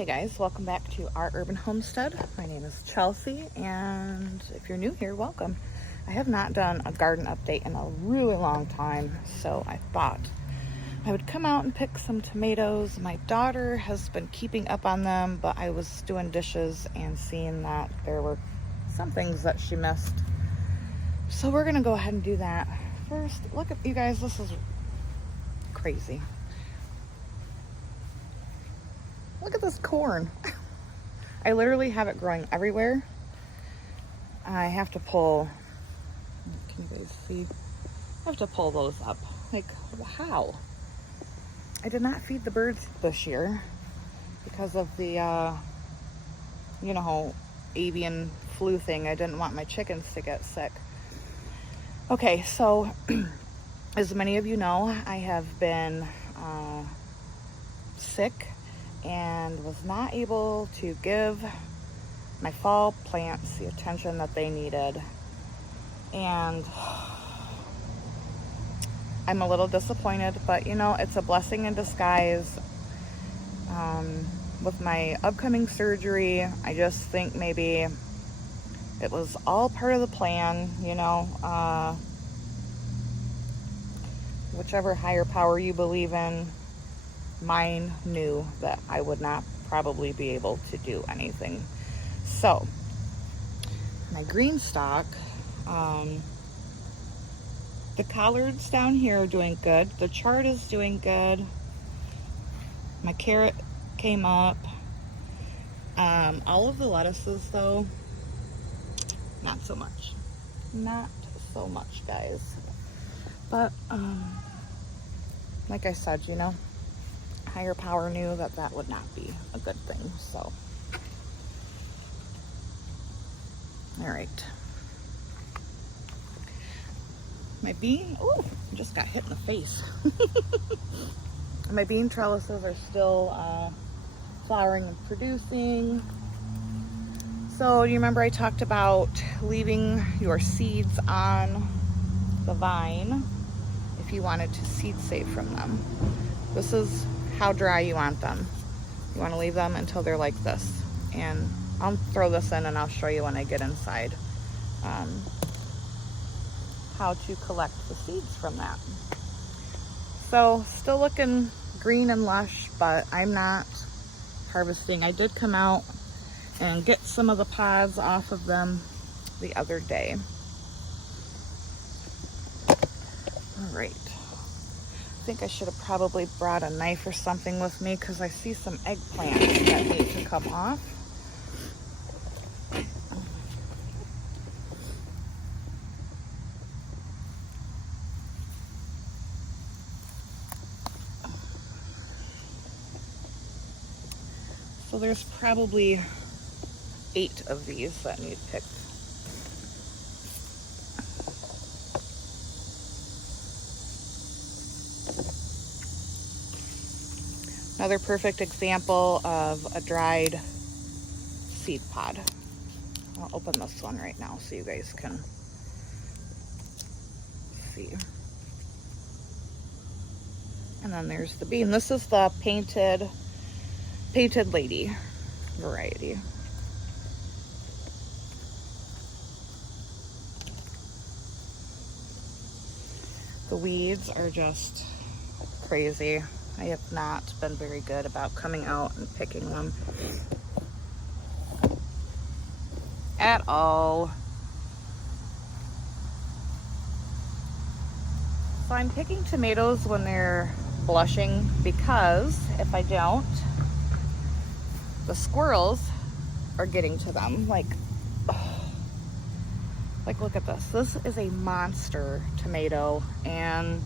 Hey guys, welcome back to Our Urban Homestead. My name is Chelsea, and if you're new here, welcome. I have not done a garden update in a really long time, so I thought I would come out and pick some tomatoes. My daughter has been keeping up on them, but I was doing dishes and seeing that there were some things that she missed. So we're gonna go ahead and do that. First, look at you guys, this is crazy. Look at this corn. I literally have it growing everywhere. I have to pull, can you guys see? I have to pull those up. Like, how? I did not feed the birds this year because of the, avian flu thing. I didn't want my chickens to get sick. Okay, so as many of you know, I have been sick and was not able to give my fall plants the attention that they needed. And I'm a little disappointed, but it's a blessing in disguise. With my upcoming surgery, I just think maybe it was all part of the plan, whichever higher power you believe in. Mine knew that I would not probably be able to do anything. So my green stock, the collards down here are doing good. The chard is doing good. My carrot came up. All of the lettuces though, not so much. Not so much, guys. But like I said, higher power knew that that would not be a good thing. So, all right. My bean, oh, just got hit in the face. My bean trellises are still flowering and producing. So, do you remember I talked about leaving your seeds on the vine if you wanted to seed save from them? This is how dry you want them. You want to leave them until they're like this. And I'll throw this in and I'll show you when I get inside how to collect the seeds from that. So still looking green and lush, but I'm not harvesting. I did come out and get some of the pods off of them the other day. All right. I think I should have probably brought a knife or something with me because I see some eggplants that need to come off. So there's probably 8 of these that need picked. Another perfect example of a dried seed pod. I'll open this one right now so you guys can see. And then there's the bean. This is the painted lady variety. The weeds are just crazy. I have not been very good about coming out and picking them at all. So I'm picking tomatoes when they're blushing because if I don't, the squirrels are getting to them. Like look at this. This is a monster tomato, and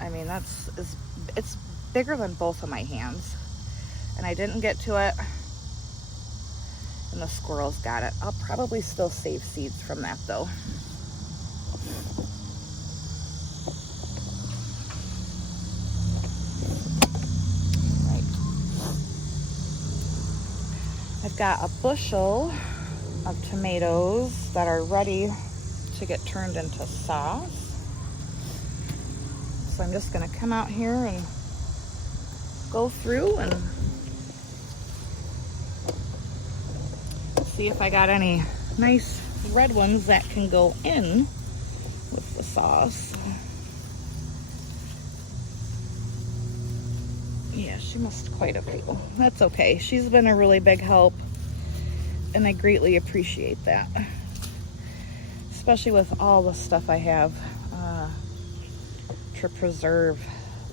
I mean, it's bigger than both of my hands. And I didn't get to it, and the squirrels got it. I'll probably still save seeds from that though. Right. I've got a bushel of tomatoes that are ready to get turned into sauce. So I'm just gonna come out here and go through and see if I got any nice red ones that can go in with the sauce. Yeah, she missed quite a few. That's okay. She's been a really big help, and I greatly appreciate that. Especially with all the stuff I have to preserve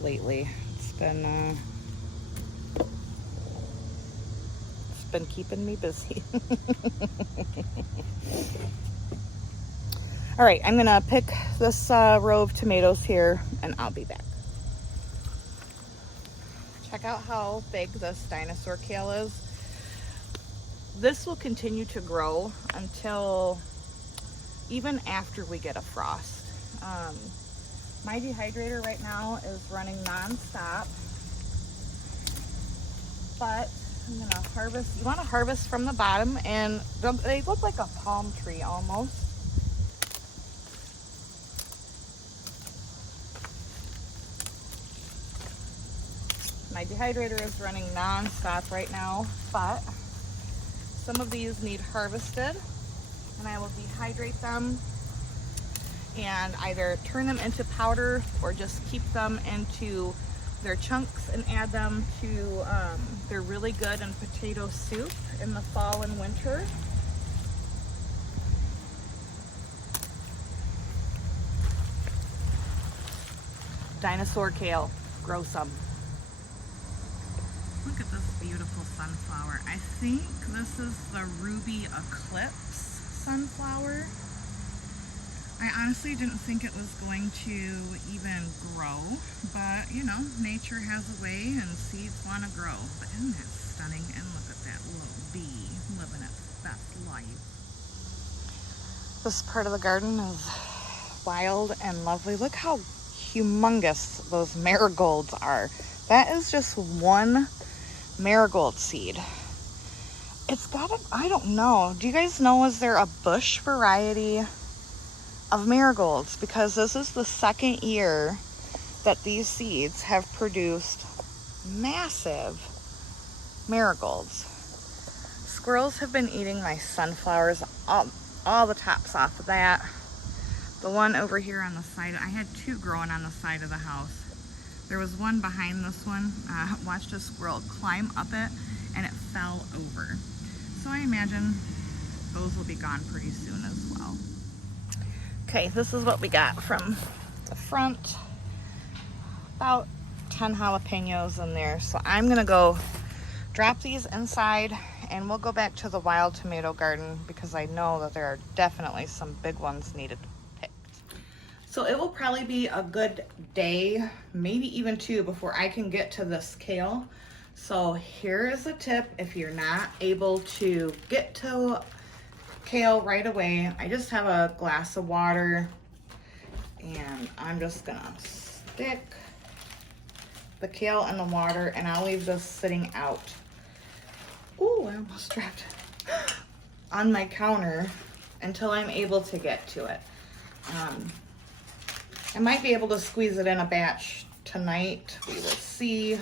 lately. It's been keeping me busy. All right, I'm gonna pick this row of tomatoes here, and I'll be back. Check out how big this dinosaur kale is. This will continue to grow until even after we get a frost. My dehydrator right now is running non-stop, but I'm gonna harvest. You want to harvest from the bottom, and they look like a palm tree almost. My dehydrator is running non-stop right now, but some of these need harvested, and I will dehydrate them and either turn them into powder or just keep them into their chunks and add them to, they're really good in potato soup in the fall and winter. Dinosaur kale, grow some. Look at this beautiful sunflower. I think this is the Ruby Eclipse sunflower. I honestly didn't think it was going to even grow, but you know, nature has a way and seeds want to grow. But isn't that stunning? And look at that little bee living its best life. This part of the garden is wild and lovely. Look how humongous those marigolds are. That is just one marigold seed. It's got a, I don't know. Do you guys know, is there a bush variety of marigolds? Because this is the second year that these seeds have produced massive marigolds. Squirrels have been eating my sunflowers, all the tops off of that. The one over here on the side, I had two growing on the side of the house. There was one behind this one. Watched a squirrel climb up it and it fell over. So I imagine those will be gone pretty soon as well. Okay, this is what we got from the front. About 10 jalapenos in there. So I'm gonna go drop these inside and we'll go back to the wild tomato garden because I know that there are definitely some big ones needed picked. So it will probably be a good day, maybe even two, before I can get to this kale. So here is a tip if you're not able to get to kale right away. I just have a glass of water and I'm just gonna stick the kale in the water and I'll leave this sitting out. Ooh, I almost dropped it on my counter until I'm able to get to it. I might be able to squeeze it in a batch tonight. We will see.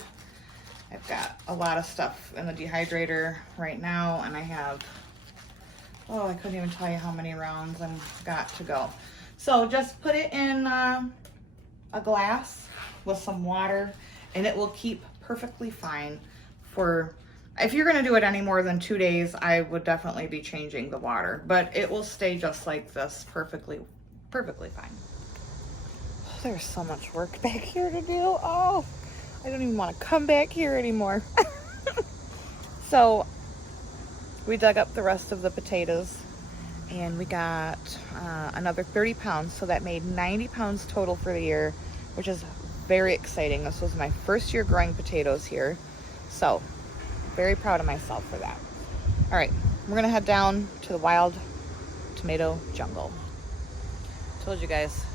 I've got a lot of stuff in the dehydrator right now and I have, oh, I couldn't even tell you how many rounds I've got to go. So just put it in a glass with some water and it will keep perfectly fine for, if you're gonna do it any more than 2 days, I would definitely be changing the water, but it will stay just like this, perfectly fine. Oh, there's so much work back here to do. Oh, I don't even want to come back here anymore. So we dug up the rest of the potatoes and we got another 30 pounds. So that made 90 pounds total for the year, which is very exciting. This was my first year growing potatoes here. So very proud of myself for that. All right, we're gonna head down to the wild tomato jungle. Told you guys,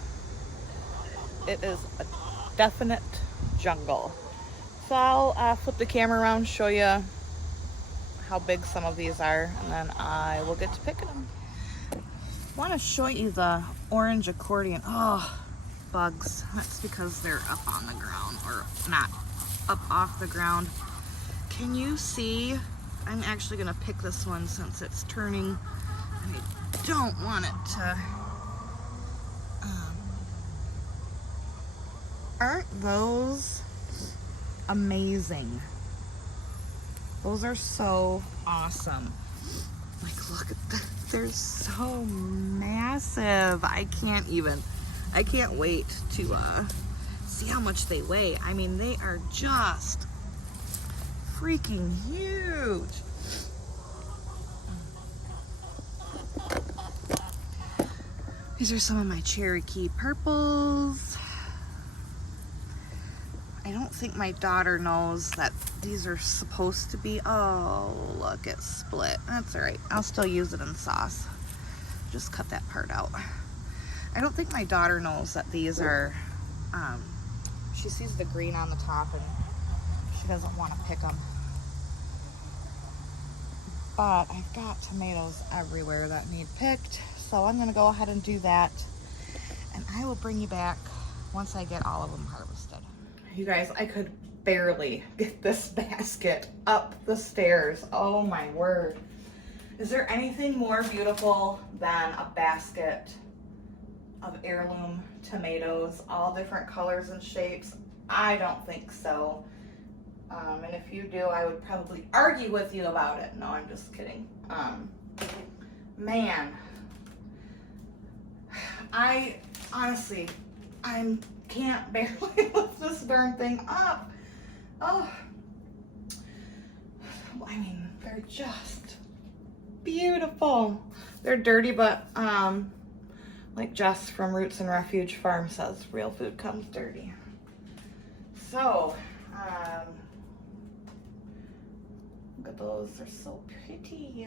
it is a definite jungle. So I'll flip the camera around, show you how big some of these are, and then I will get to picking them. I want to show you the orange accordion. Oh, bugs. That's because they're up on the ground, or not up off the ground. Can you see? I'm actually gonna pick this one since it's turning. I don't want it to. Aren't those amazing? Those are so awesome. Like, look at that. They're so massive. I can't wait to see how much they weigh. I mean, they are just freaking huge. These are some of my Cherokee purples. I don't think my daughter knows that these are supposed to be, oh, look, it's split. That's all right. I'll still use it in sauce. Just cut that part out. I don't think my daughter knows that these are, she sees the green on the top and she doesn't want to pick them. But I've got tomatoes everywhere that need picked, so I'm gonna go ahead and do that. And I will bring you back once I get all of them harvested. You guys, I could barely get this basket up the stairs. Oh my word. Is there anything more beautiful than a basket of heirloom tomatoes, all different colors and shapes? I don't think so. And if you do, I would probably argue with you about it. No, I'm just kidding. Man, I honestly, can't barely lift this darn thing up. Oh, I mean, they're just beautiful. They're dirty, but like Jess from Roots and Refuge Farm says, real food comes dirty. So, look at those, they're so pretty.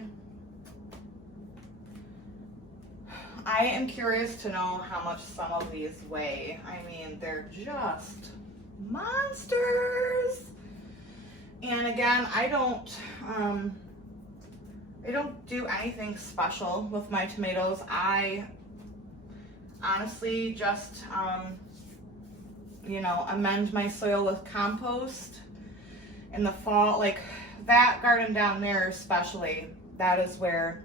I am curious to know how much some of these weigh. I mean, they're just monsters. And again, I don't do anything special with my tomatoes. I honestly just, you know, amend my soil with compost in the fall. Like that garden down there especially, that is where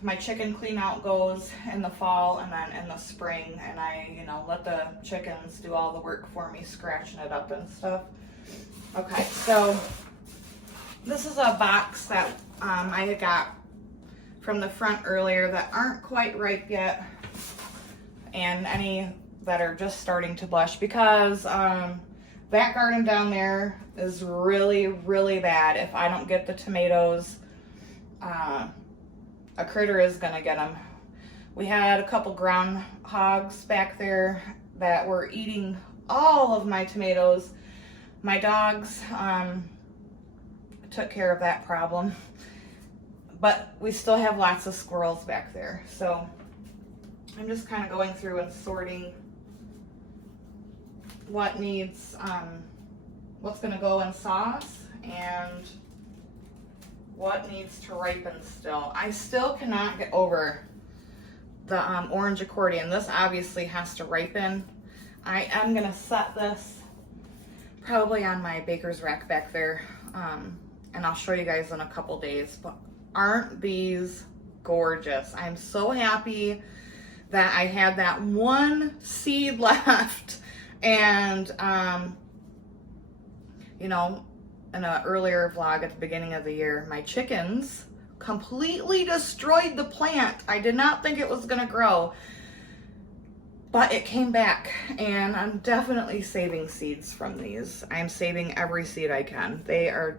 my chicken clean out goes in the fall and then in the spring, and I, you know, let the chickens do all the work for me, scratching it up and stuff. Okay, so this is a box that I had got from the front earlier that aren't quite ripe yet, and any that are just starting to blush, because that garden down there is really, really bad. If I don't get the tomatoes, a critter is gonna get them. We had a couple groundhogs back there that were eating all of my tomatoes. My dogs took care of that problem, but we still have lots of squirrels back there. So I'm just kind of going through and sorting what needs, what's gonna go in sauce and what needs to ripen still. I still cannot get over the orange accordion. This obviously has to ripen. I am gonna set this probably on my baker's rack back there, and I'll show you guys in a couple days. But aren't these gorgeous? I'm so happy that I had that one seed left, and you know, in an earlier vlog at the beginning of the year, my chickens completely destroyed the plant. I did not think it was gonna grow, but it came back, and I'm definitely saving seeds from these. I'm saving every seed I can. They are,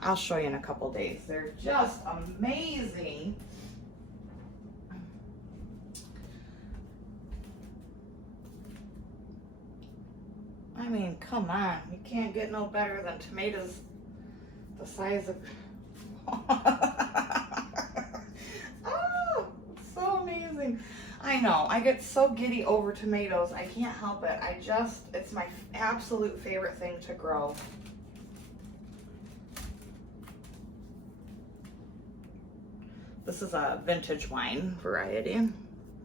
I'll show you in a couple days. They're just amazing. I mean, come on. You can't get no better than tomatoes the size of... Oh, it's so amazing. I know, I get so giddy over tomatoes. I can't help it. It's my absolute favorite thing to grow. This is a vintage wine variety.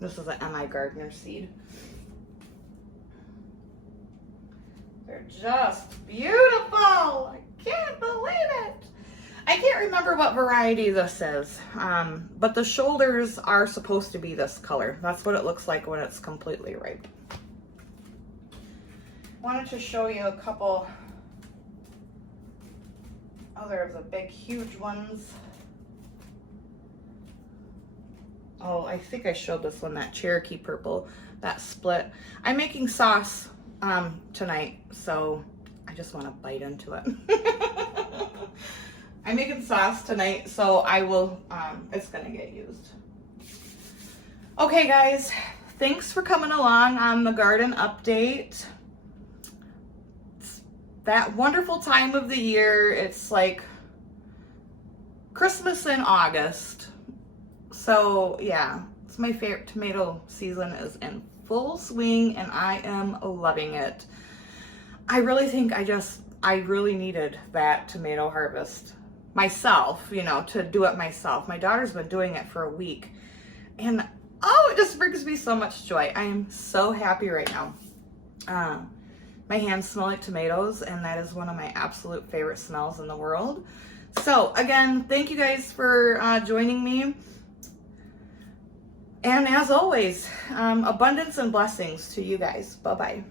This is an M.I. Gardner seed. They're just beautiful. I can't believe it. I can't remember what variety this is, but the shoulders are supposed to be this color. That's what it looks like when it's completely ripe. Wanted to show you a couple other of the big, huge ones. Oh, I think I showed this one, that Cherokee purple, that split. I'm making sauce tonight, so I just want to bite into it. I'm making sauce tonight, so I will, it's gonna get used. Okay guys, thanks for coming along on the garden update. It's that wonderful time of the year. It's like Christmas in August. So yeah, it's my favorite. Tomato season is in full swing and I am loving it. I really think I really needed that tomato harvest myself, you know, to do it myself. My daughter's been doing it for a week and oh, it just brings me so much joy. I am so happy right now. My hands smell like tomatoes and that is one of my absolute favorite smells in the world. So again, thank you guys for joining me. And as always, abundance and blessings to you guys. Bye-bye.